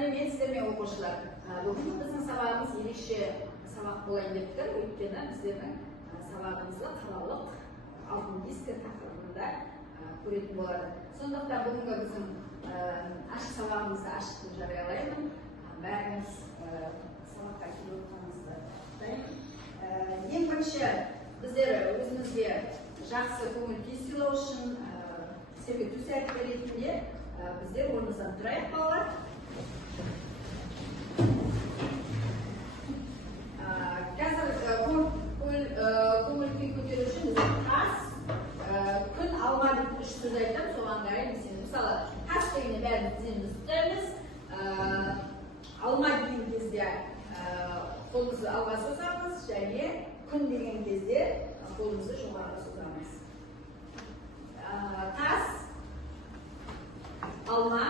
сәлеметсіздер сіздермен оқушылар. Бүгін біздің сабағымыз ерекше сабақ болайын деп тұр, өйткені біздердің сабағымызды қалалық алтын диск тақырыбында көретін болады. Сондықтан бүгінгі біздің ашық сабағымызды ашық деп жариялаймын. Бәріңіз сабаққа келіп отырғаныңызды құптаймын. Ең бірінші біздер өзімізге жақсы көңіл-күй сыйлау үшін серуету сәті ретінде біздер орнымыздан тұрайық балалар. Қазір көңіл-күй көтеру үшін біз тас, күн, алма деп үш сөз айтып, соған қарай мысалы тас дегенде бәрін тіземіз тұтаймыз. Алма деген кезде қолымызды алға созамыз, және күн деген кезде қолымызды жоғарыға созамыз. Тас, алма,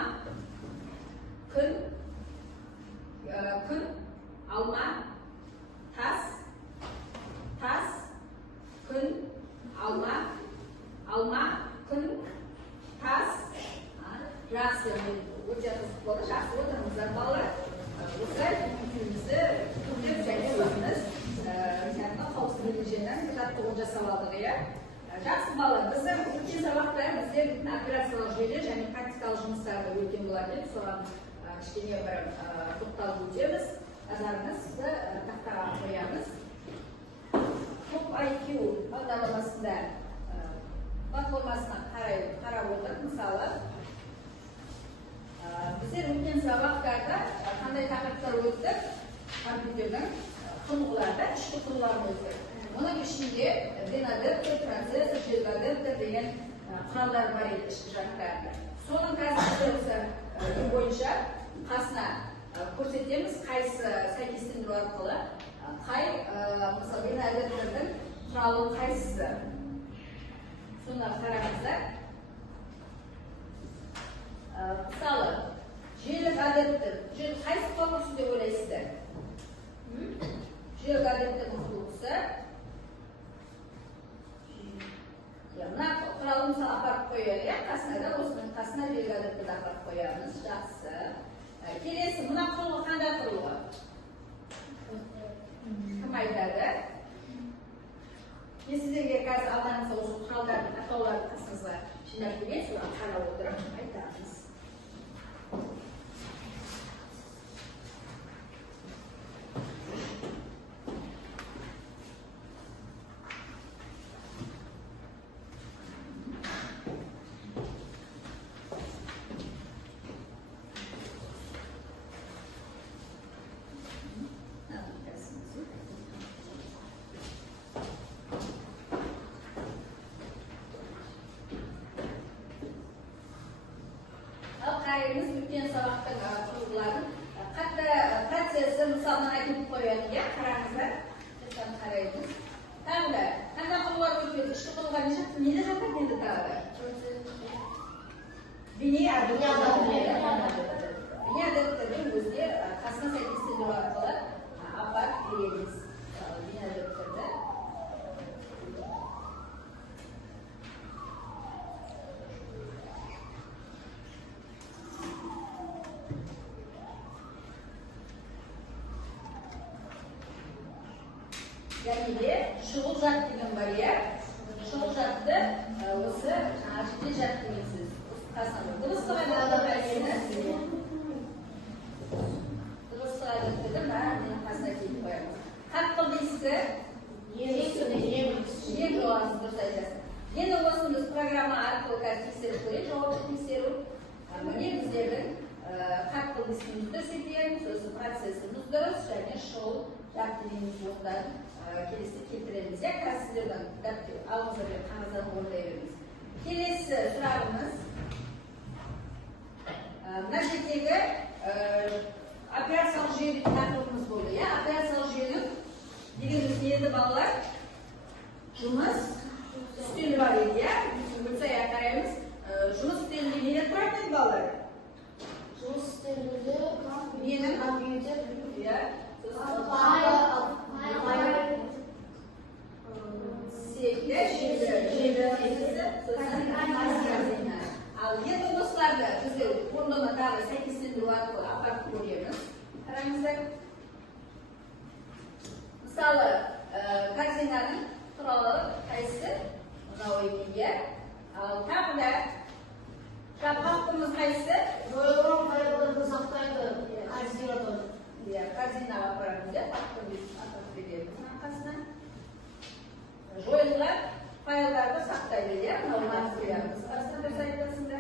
күн, алма, тас, күн, алма, күн, тас. Жақсы, өте қызық болды, жақсы отырыңыздар балалар. Осылай күнімізді көптеп және өзіміз қауіпсіз ережеден жаттығу жасап алдық, иә? Жақсы балалар, біздің өткен сабақта бізде операциялық жүйелер және практикалық жұмыстарды өткен болады деп соған кішкене бір тоқталып өтеміз. Назарыңызды тақтаға қоямыз. Топ IQ бағдарламасында платформасына қарап отырып, мысалы біздер өткен сабақтарда қандай тақырыптар өттік? Компьютердің құрылғыларда ішкі құрылғыларын өттік. Оның ішінде денодептер, процессор, желгодептер деген құралдар бар еді ішкі жақтарында. Соның қазір бойынша қасына көрсетеміз, қайсы сәйкестендіру арқылы қай мысалы денодептердің құралы қайсысы. Соны қараңыздар. Мысалы, желік адептер. Қайсы құрылғысы деп ойлайсыздар? Желік адептердің құрылғысы. Мына құралды мысалы апарып қояйық, қасына да осының қасына желік адептерді апарып қоямыз. Жақсы. Келесі, мына құрылғы қандай құрылғы? Кім айтады? Мен сіздерге қазір алдарыңызға осы құралдардың атауларын қасыңызға жинап берейін, содан қарап отырып айтамыз. Өткен сабақтың құрылғыларын қатты процессор мысалынан әкеліп қояды, иә, қараңыздар. Қараймыз. Тағы да, қандай құрылғылар өтеді? Ішкі құрылғылар неде жатады енді тағы да? Бейнеадептердің өзге қасына сәйкестендіру арқылы апарып береміз. Бейнеадептерді. Және де шұғыл жад деген бар, иә? Шұғыл жадты осы жедел жад деген сөз. Дыбыстық адептерді бәрінен қасына келіп қоямыз. Қатқыл дискі ең жоғарысы дұрыс айтасың. Енді осыны біз программа арқылы тексеріп көрейік, жауапты тексеру. Міне біздердің қатқыл дискімізді көрсетеміз, осы процессіміз дұрыс және шұғыл жад дегеніміз жоқтан келесі келтіреміз. Қазір сіздердің алдыңызда бір қағаздан орындай береміз. Келесі сұрағымыз мына жердегі операциялық жүйелік тақырыбымыз болды. Операциялық жүйелік дегеніміз не еді балалар? Жұмыс үстелі бар еді. Өтсая қараймыз. Жұмыс үстелінде неден тұратын еді балалар? Жұмыс үстелінде менің компьютер, Ал енді достарды біздер орнына тағы сәйкестендіру арқылы апарып ko'ramiz. Qarangizlar. Misoli, korзинаning quroli qaysi? Navoiyga. Hamda haqqimiz qaysi? Joyron fayllarni saqlaydi. Korзинаdan. Korзинаga qaramiz, haqqimiz atab beramiz. Orqasidan joylar fayllarni saqlaydi, ularni qo'yamiz. Aslida bir sayfasida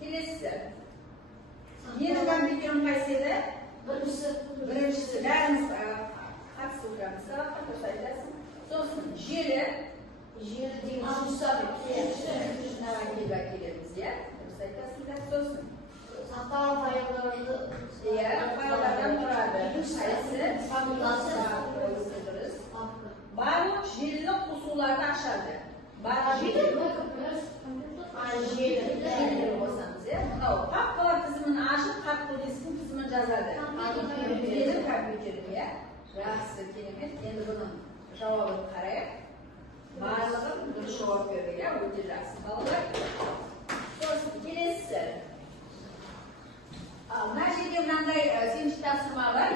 kelesi. Yeni kompüterin qaysi edi? Birinchisi. Larimiz qattiq o'tiramiz. Qattiq saytasiz. So'ng jeli degan mustaqil. Navakiga kelamiz, ya. Saytasizda so'ng Saqlan fayllarni fayllardan turadi. Qaysi? Samlasi. Barliq jellik usullarni ashadi. Barliq Pappar tizimini ashib, qattiqlikning tizimini jazadi. Benim kompüterimga yaxshi kelimet. Endi buni javobini qarang. Barlig'i bir javob bergan, o'ta yaxshi bolalar. Kelesi. Mana shu yerga bunday sinchi tasvirlar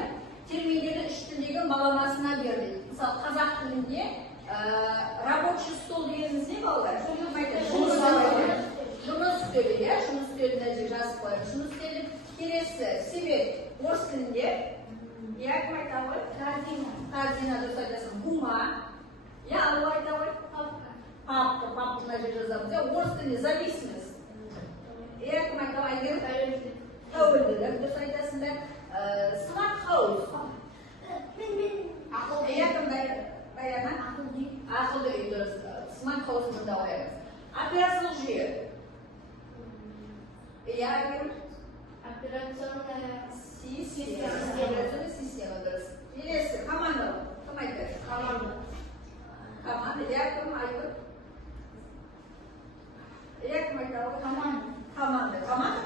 termindagi 3 tildagi balamasına berdik. Misol qozoq tilida рабочий stol deymiz-ku bolalar. Shuni aytadi. Şunu söylüyor, şunu söylediğince yazıp koyalım. Şunu söyleyip kelesi, Sibet, Rus dilinde, yak maytavı, Kardina da söylesin, Guma, ya Alvaytavı, Papka yazalım. Ya Rus dilinde zavisimiz. Yak maytavı, aygır, Kavuldular, da söylesin de, Smart House. Yakında bayanan akıllı uyduruyoruz. Smart House'un da oyarız. Операционный Операционная система. Келесі, команда. Кім айтады? Команда. Кім айтады? Кім айтады?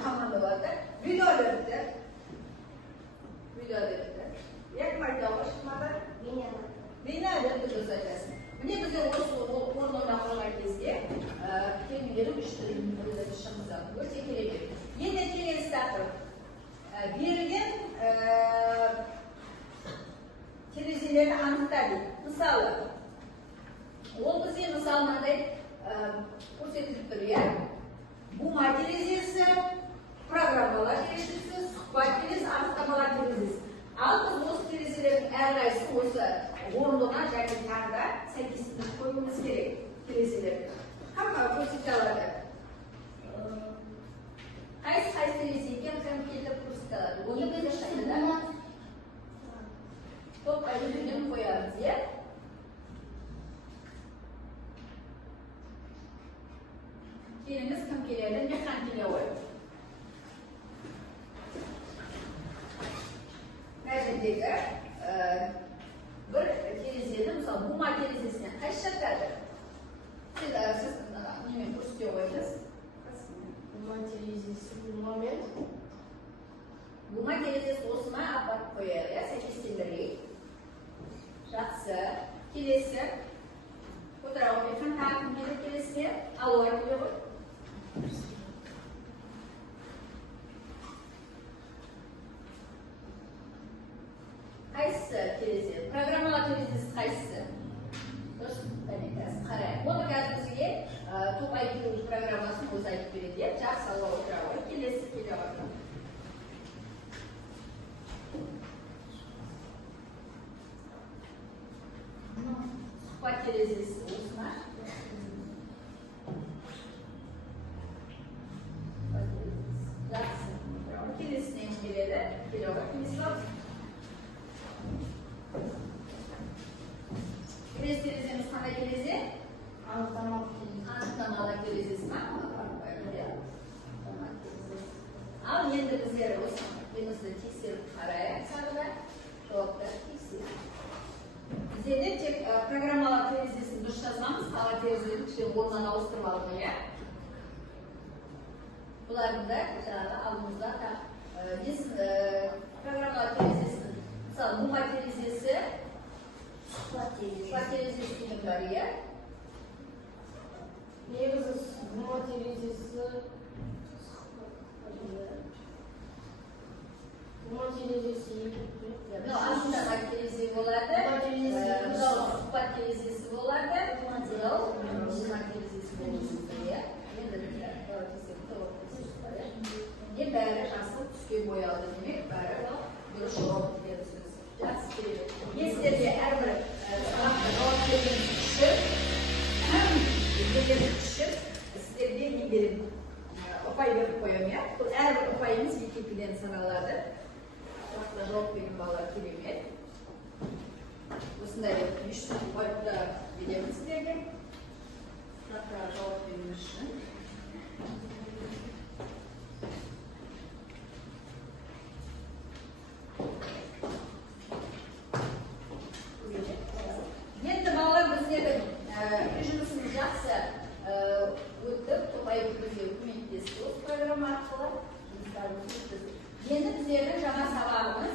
Команда болады. Видеолерді. Кім айтады? Бейнелерді дұрыс айтасың. Mine bize ormandan kolay gezdi. Kelimeleri müşterinin dışımıza öte kelebek. Yine kelesi takır. Birinin televizyonlarını anlattı. Misalı. O bize misallarda көрсетіліп duruyor. Bu televiziyası, programmalar televiziyası, suhbat televiziyası, anlatmalar televiziyası. Al biz o televiziyonların әрқайсысы осы орындығына және таңда сәйкестігін қоюымыз керек телевизиялар. Hamma көрсете алады. Qaysi televiziyga ham kelib ko'rsata oladi. Uni biz shaklida to'p aylanib qo'yamiz, ya. Kelimiz kim keladi? Mehan kelyapti. Nəticədə bir televiziyada, misal, bu televiziyasına qaysi şərtlərdir? Siz nima ko'rsatib qo'yasiz? Bu televiziyasi bu moment. Bu televiziyasi o'sma apart qo'yadi, 8 tillik. Yaxshi. Kelesi. Fotoğraf qilgan ta'qibga kelesi. Alvoy qo'yib. Qaysi televizor? Programmalar televizorsi qaysi? Do'st, qarang. Buni gazimizga to'pay programmasini o'zi aytib beradi. Yaxshi savol o'tiradi. Kelesi kelyapti. Suhbat televizorsi o'sma. Yaxshi. Kelesini ham keladi. Kelyapti. Misol Televizimiz qanday televiziya? Anықтамалы televiziyasi. Al endi bizlar o'zimizni tekshirib qaraylik. Javoblar tekshirib. Bizda tek programmalar televiziyasini dұрыс жазамыз, qala televiziyani kishini o'rnidan ауыстырып oldik, ya. Bularni da aldimizda programmalar televiziyasini, misol, bu televiziyasi suhbat televiziyasi var ya. Негізі bu televiziyasi беріп ұпай беріп қоямын, иә. Бұл әрбір ұпайымыз 2-ден саналады. Сұраққа жауап берген балалар керемет. Осындай 3 ұпайды береміз сіздерге. Сұраққа жауап беруіңіз үшін. Енді балалар біздердің жұмысымыз жақсы өтіп, ұпай көтеруге көмектесті осы программа арқылы. Енді біздердің жаңа сабағымыз.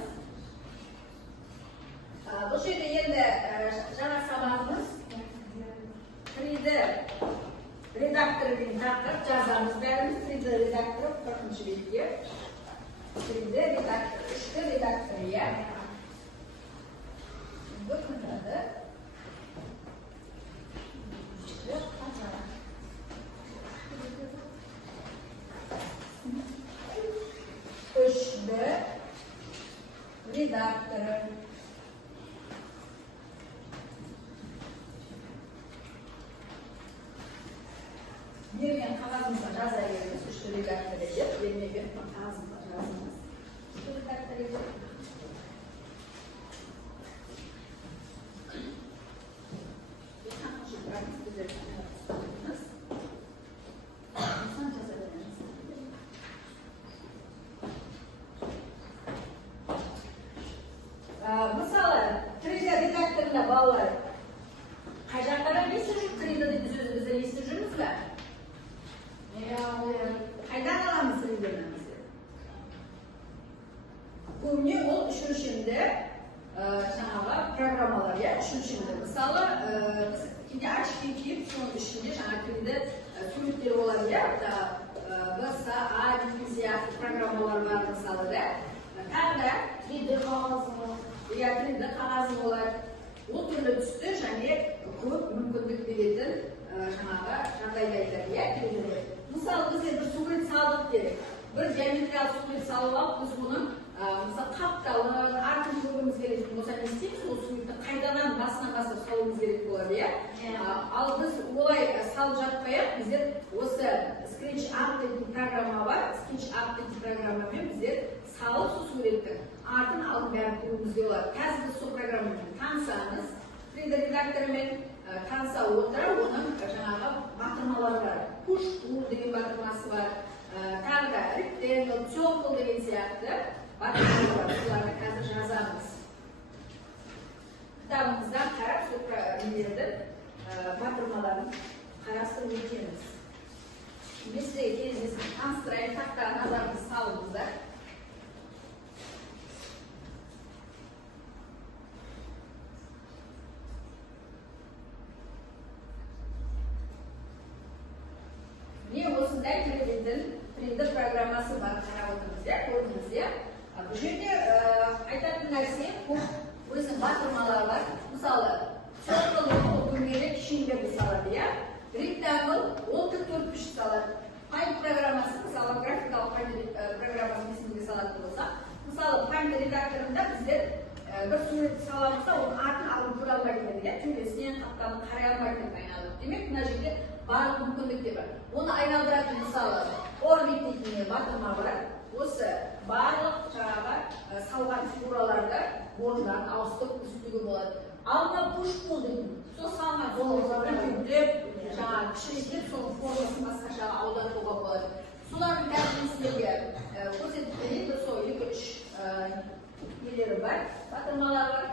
Бұл жерде енді жаңа сабағымыз 3D редакторы деген тақырып жазамыз бәріміз. 3D редакторы 40-шы бетте. 3D редактор, 3D редактор, иә. Бұқындады. Үшді редакторы. Берген қағазымызға жаза беріңіз, үшті редакторы деп, бермеген қағазымызға жазыңыз. Үшті редакторы деп. Мысалы, 3D редакторында балалар қай жаққа естіп жүр? 3D деп біз өзімізді естіп жүрміз бе? Қайдан аламыз 3D-ні? Көбіне ол үшіншінде жаңағы программалар, иә, үшіншінде. Мысалы, кейде очки киіп, соның ішінде жаңа 3D суреттер болады, иә, BSA, A деген сияқты программалар бар, мысалы, да. Тағы да 3D қағазы бар. 3D қағазы болады. Ол түрлі түсті және көп мүмкіндік беретін жаңағы жағдайлар, иә. Мысалы, бізде бір сурет салдық дедік. Бір геометриялық сурет салып алып, біз бұның мысалы қапталын, артын көруіміз керек болса, не істейміз? Ол суретті қайданан басынан бастап салуымыз керек болады, иә. Ал біз олай салып жатпай-ақ, біздер осы SketchUp деген программа бар. SketchUp деген программамен біздер салып сол суреттің артын алдын бәрін көруімізге болады. Қазір біз сол программамен танысамыз. 3D редакторымен таныса отыра, оның жаңағы батырмалары бар. Push-pull деген батырмасы бар. Тағы да rectangle, circle деген сияқты батырмалар бар. Соларды қазір жазамыз. Кітабымыздан қарап, сол нелердің батырмаларын қарастырып өтеміз. Мен сіздерге кездесіп таныстырайын, тақтаға назарыңызды салыңыздар. Міне осындай 3D программасы бар, қарап отырмыз, иә, көрдіңіз, иә. Бұл жерде айтатын нәрсе, өзінің батырмалары бар. Мысалы, circle дөңгелек шеңберді салады, иә. Rectangle ол тік-төртбұрыш салады. Paint программасы, мысалы, графикалық программасын есімізге салатын болсақ, мысалы, Paint редакторында біздер бір суретті саламыз да, оның атын алып көре алмайтын, иә, төбесінен қапталын қарай алмайтын айналып. Демек, мына жерде барлық мүмкіндіктер бар. Оны айналдыратын, мысалы, орбит дейтін батырма бар. Осы барлық жаңағы салған фигураларды орындарын ауыстырып үстіге болады. Алма push-pull дейтін, сол салған деп, жаңағы кішірейтіп, соның формасын басқаша аударуға болады. Солардың тәртібестерге көрсетіп берейін, сол 2-3 нелері бар, батырмалар бар.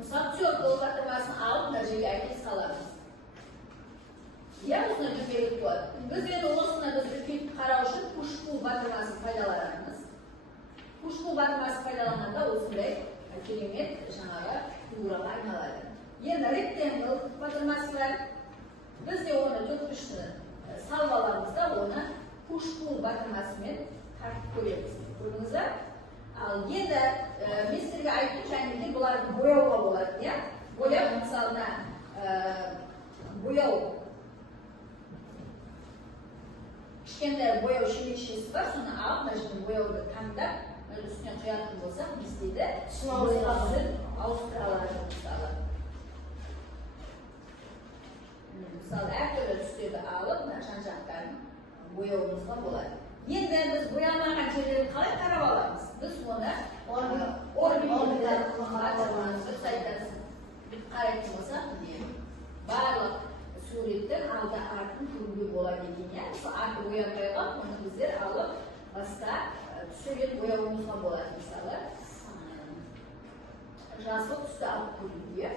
Мысалы, circle батырмасын алып, мына жерге әкеліп саламыз. Иә, осыны біз керек болады. Біз енді осыны біз үлкейтіп қарау үшін push-pull батырмасын пайдаланамыз. Push-pull батырмасын пайдаланғанда осындай керемет жаңағы фигураға айналады. Енді rectangle батырмасы бар. Біз де оны төртбұрышты салып аламыз да, оны push-pull батырмасымен тартып көреміз. Көрдіңіз бе? Ал енді мен сіздерге айтып және бұларды бояуға болады, иә? Бояу мысалына бояу кішкентай бояу шелекшесі бар, соны алып, мына жерден бояуды таңдап, үстінен құятын болсақ, не істейді? Ауыстыра алады, мысалы. Мысалы, әртүрлі түстерді алып, жан-жағына бояуымызға болады. Енді біз боялмаған жерлерді қалай қарап аламыз? Біз оны қарайтын болсақ, барлық суреттің алды артын көруге болады екен. Осы арты боянбай қалып, оны біздер алып басқа сурет бояуымызға болады. Мысалы, жасыл түсті алып көруге.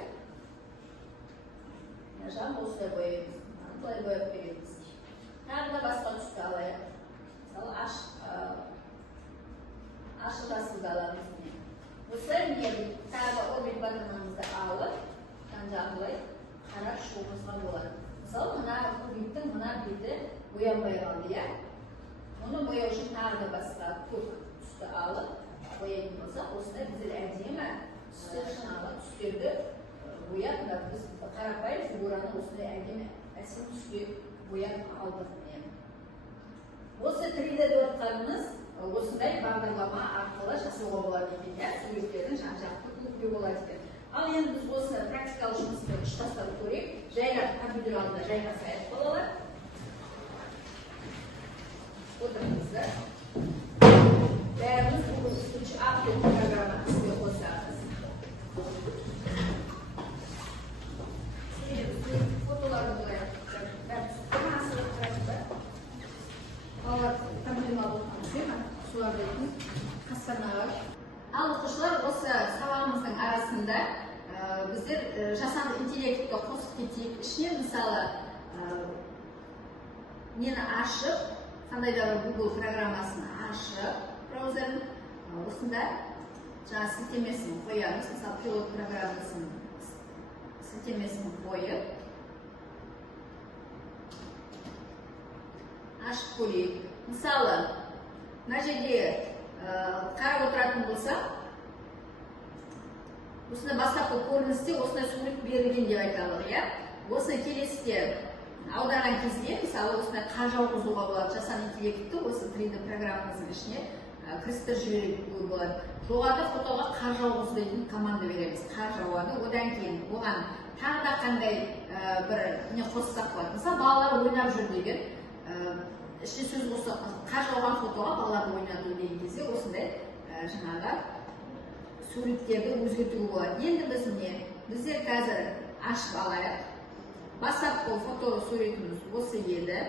Жан осылай бояймыз. Бұлай бояп береміз. Тағы да басқа түсті алайық. Мысалы, ашық жасылды аламыз. Осылай тағы объект батырмамызды алып, жағылай қарап шығуымызға болады. Мысалы, мына кубиктің мына беті боянбай қалды, иә? Оны бояу үшін тағы да басқа көк түсті алып, бояйтын болсақ, осылай біздер әдемі түстерді бояп, біз қарапайым фигураны осындай әдемі әсем түске бояп алдық. Осы 3D дорытқанымыз осындай бағдарлама арқылы жасауға болады екен, суреттердің жан-жақты көруге болады екен. Ал енді біз осы практикалық жұмысты ұштастырып көрейік. Жайғақ компьютер алдында жайғасайық балалар. Отырыңыздар. Бәріміз бұл үшінші автор программаны іске қосамыз. Фотоларды бұлай балалар компьютерға отырмыз, değil mi? Соларды қастарына. Ал оқушылар, осы сабағымыздың арасында біздер жасанды интеллектті қосып кетейік. Ішінен мысалы нені ашып, қандай да бір Google программасын ашып, браузерін осында жаңа сілтемесін қоямыз. Мысалы, пилот программасын сілтемесін қойып ашып көрейік. Мысалы, мына жерде қарап отыратын болсақ, осында бастапқы көріністе осындай сурет берілген деп айталық, иә? Осы келесіде аударған кезде, мысалы, осындай қар жауғызуға болады. Жасанды интеллектті осы 3D программамыздың ішіне кірістіріп жіберуге болады. Жоғарыда фотоға қар жауғызу дейтін команда береміз. Қар жауады. Одан кейін оған тағы да қандай бір не қоссақ болады. Мысалы, балалар ойнап жүр деген іште сөз болса, қар жауған фотоға балаларды ойнату деген кезде осындай жаңағы суреттерді өзгертуге болады. Енді біздер қазір ашып алайық. Бастапқы фото суретіміз осы еді.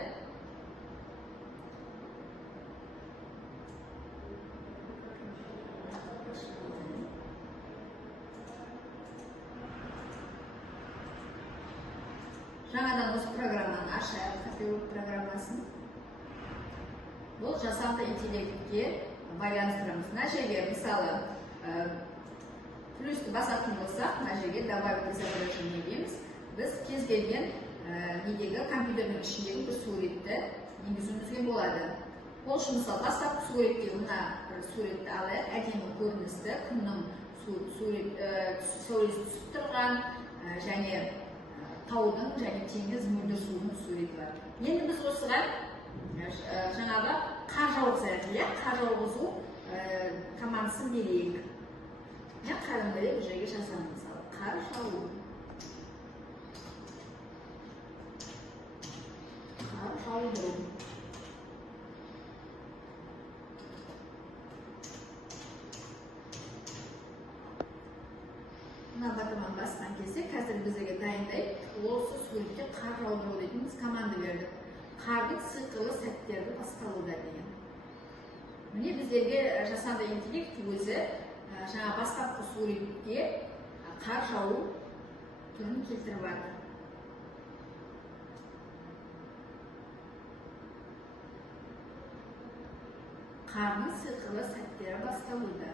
Жаңадан осы программаны ашайық, копилот программасын. Бұл жасанды интеллектке байланыстырамыз. Мына жерге, мысалы, плюсті басатын болсақ, мына жерге добавить изображение дейміз. Біз кез келген недегі компьютердің ішіндегі бір суретті енгізуімізге болады. Ол үшін мысалы бастапқы суретте мына бір суретті алайық, әдемі көріністі, күннің сәулесі түсіп тұрған және таудың және теңіз мөлдір суының суреті бар. Енді біз осыған жаңағы қар жауғызайық, қар жауғызу командасын берейік. Қарым берейік, бұл жерге жазамыз, мысалы, қар жауу. Қар жаудыру. Мына батырманы басқан кезде қазір бізге дайындайық. Осы суретте қар жаудыру дейтініміз команда бердік. Қардың сиқырлы сәттерді басқаруда деген. Міне біздерге жасанды интеллект өзі жаңа бастапқы суретке қар жауу түрін келтіріп алды. Қардың сиқырлы сәттері басталуда.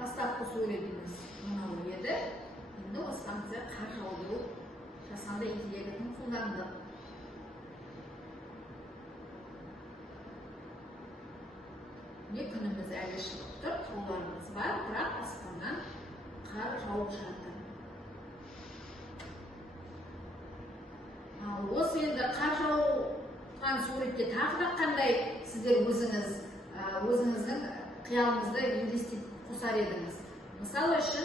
Бастапқы суретіміз мынау еді. Енді осыған біздер қар жаудыру жасанды интеллектін қолдандық. Күніміз әлі шығып тұр, тауларымыз бар, бірақ аспаннан қар жауып жатыр. Осы енді қар жауған суретке тағы да қандай сіздер өзіңіздің қиялыңызды елестетіп қосар едіңіз. Мысалы үшін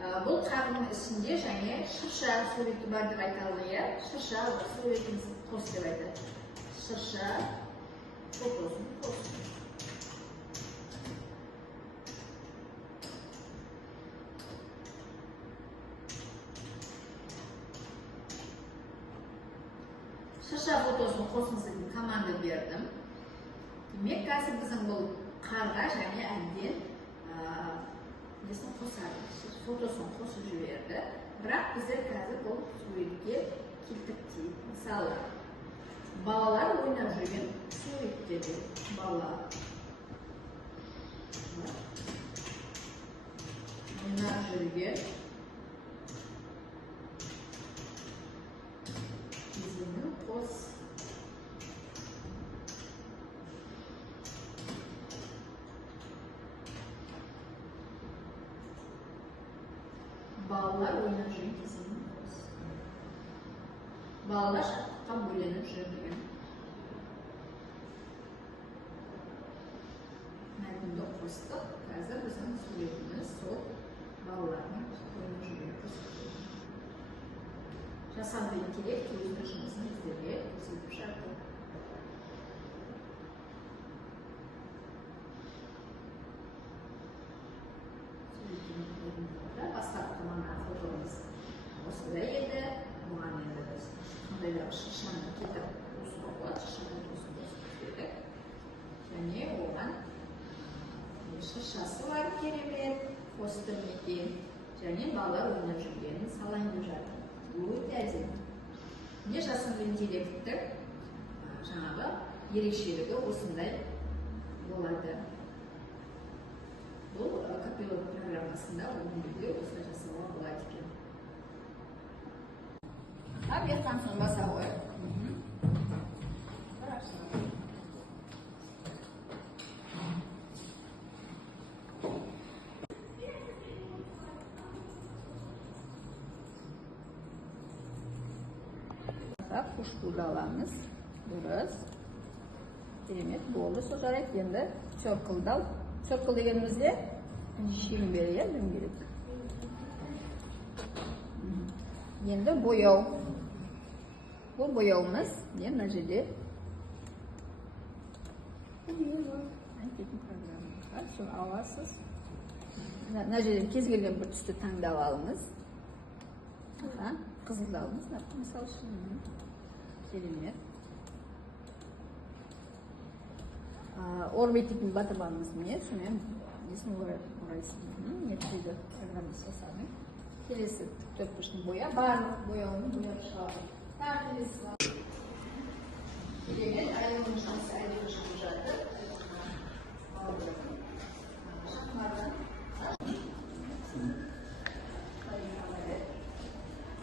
Бұл қағидың ішінде және шырша суреті бар деп айтады, иә. Шырша суретін қос деп айтады. Шырша фотосын қос. Шырша фотосын қосыңыз деп команда бердім. Демек, қазір біздің бұл қарға және әбден несін қосады, фотосын қосып жіберді. Бірақ біздер қазір бұл суретке келтіртейік. Мысалы, балалар ойнап жүрген суреттерде бала ойнап жүрген кезеңін қос. Балалар ойнап жүрген кезеңін қос. Балалар шаттыққа бөленіп жүрген. Мәтінді қостық. Қазір біздің суретіміз сол балалардың ойнап жүрген қосып. Жасанды интеллект өзінің жұмысын біздерге көрсетіп жатыр. Бастапқы мана фотомыз осындай еді. Бұған енді біз қандайдағы шыршаны кетіп қосуға болады. Шыршаны қосып едік. Және оған шыршасы бар, керемет, қостым екен. Және балалар ойнап жүргенін салайын деп жатыр. Бұл өте әдемі. Не жасанды интеллекттің жаңағы ерекшелігі осындай болады. Бұл копилот программасында өңдеуде осылай жасауға болады екен. Объектан соң баса ғой. Қушпуды аламыз. Дұрыс. Керемет болды. Сол жарайды. Енді цирклдал. Циркл дегенімізде шеңбері дөң керек. Енді бояу. Бұл бояуымыз мына жерде. Аласыз. Мына жерде кез келген бір түсті таңдап алыңыз. Қызылды алыңыз. Мысал үшін керемет. Орбитикін батырмаңыз не? Сонымен несін орайсың. Нетсейді программасы жасадың. Келесі төртбұрышын боя. Барлық бояуын бояп шығады. Келесі бар. Керемет. Айылының жұмысы әлі жүріп жатыр.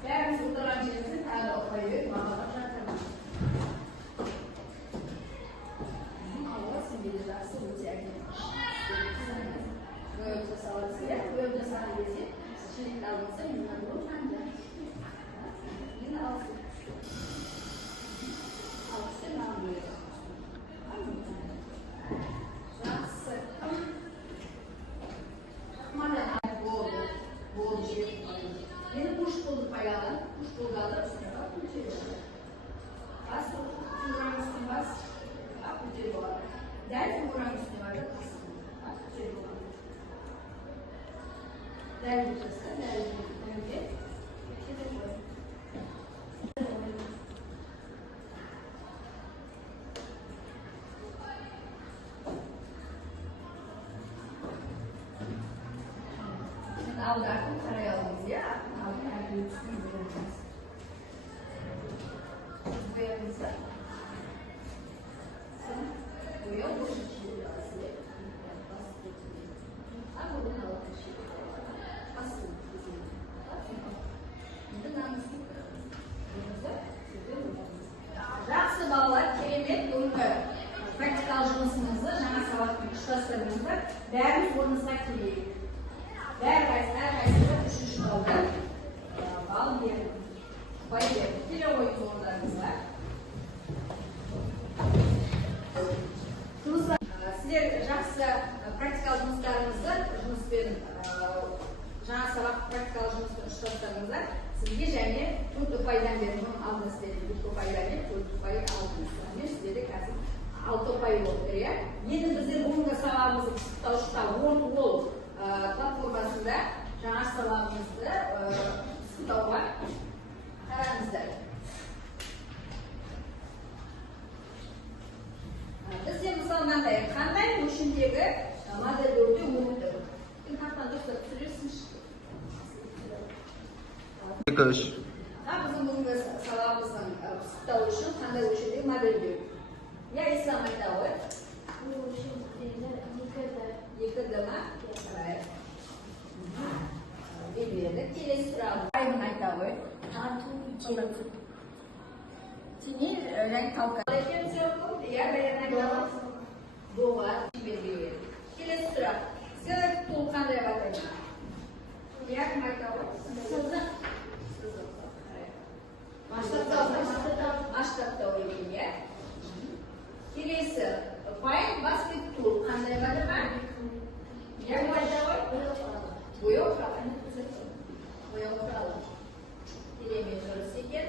Бәріміз отырған жерімізді тағы оқай өт, мағалап жатырмыз. Алға сендері жақсы өте әкелі. Бөліп жасаларсы, бөліп жасалы кезде, шелікті алғысы, мені бұл қанды. Мені алғысы. Алғысы маған бөліп. Жақсы. Маған болды. Болды жер. Meni kuş bulduk ayağına, kuş buldu alır, üstüne bak, bütçeli var. Bas, buranın üstüne bas, bak, bütçeli var. Dersin buranın üstüne var, bak, bütçeli var. Dersin bütçesi, dersin bütçesi, bütçeli var. Şimdi aldık, karayalımız ya. Boyamızda boya boş içiyor aslında. Ama bunu alalım şimdi. Asıl bizim. Şimdi namuslu. Жақсы балалар, керемет бүгінгі практикалық жұмысымызды жаңа сабақтың ұштастырымызды бәріміз орнымызға келейік. Әрқайсысы үшінші балды. Бал бердім. Бай бердім. Келе қойып орындарыңызға. Сіздер жақсы практикалық жұмыстарыңызды жұмыспен жаңа сабақ sizga және 4 ұпайдан беріп алдыңыз деді. 2 ұпайдан 4 ұпай алдыңыз. Мен сіздерде қазір 6 ұпай болды, иә. Енді біздер бүгінгі сабағымызды пысықтаушыда Wordwall платформасында жаңа сабағымызды пысықтауға қараңыздар. Бізде мысалы мынандай қандай өлшемдегі модельдеуді өттік. Қартан тоқтап түсіресінші. Біздің бүгінгі сабағымыздың пысықтау үшін қандай өлшемдегі модельдеу. Я ислам айта ғой. Екі дыма. Белгіледі. Келесі сұрағы. Аймын айта ғой. Сенен рәң талқа. Я баянайдағым. Доға. Белгіледі. Келесі сұрақ. Сызық тұл қандай батырма? Яқым айта ғой. Сызық. Масштабтау екен, я? Келесі, файл баскет тул қандай батырма? Яқым айта ғой? Бояу құралы. Бояу құралы. Керемет дұрыс екен.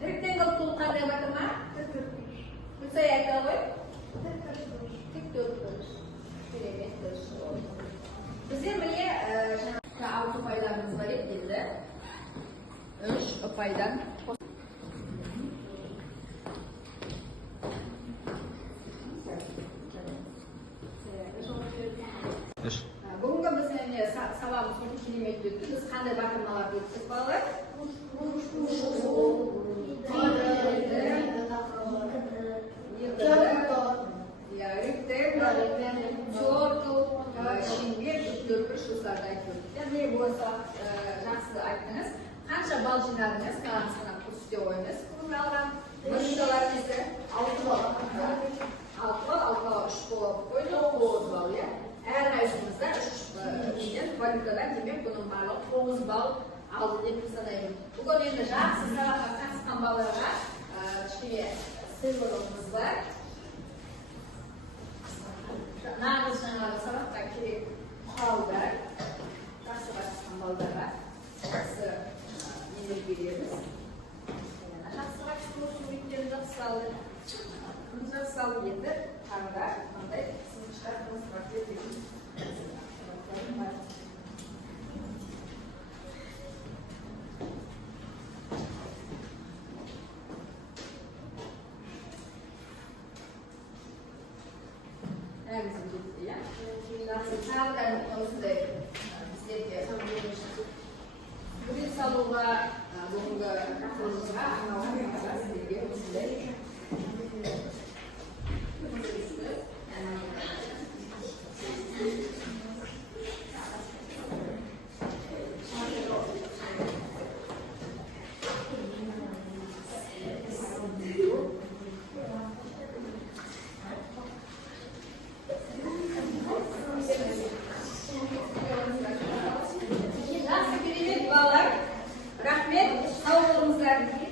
Ректангл тул қандай батырма? Күлсай айта ғой? Тік дұрыс. Керемет дұрыс. Бізде міне 6 ұпайларымыз бар еді. 3 ұпайдан. Бүгінгі біздің сабағымыз өте керемет өтті. Біз қандай батырмаларды өттік балалар? Шеңбер, үстіргіш ұстарды айтып өттік. Міне бұл жақсы айттыңыз. Қанша бал жинадыңыз? Қалаңыздан күрс істе ойыңыз. Бүгін алған мұрындаларыңызды 6 бал. 6 бал, 3 бал қойды, 9 бал. Әр қайсыңызда 3 валютадан демек бұның барлығы 9 бал алды деп санаймын. Бүгін енді жақсы сабаққа қатысқан балаларға кішкене сыйлығымыз бар. Нағыз жаңағы сабаққа керек құралдар, жақсы қатысқан балаларға жақсы нелер береміз. Жақсы қатысқан суреттерін жақсы салды. Жақсы салды енді таңда қандай сыныштар қосырақ береміз. Бүгін салуға, бүгінгі тақырыбымызға арналған сіздерге осындай рахмет, сау болыңыздар.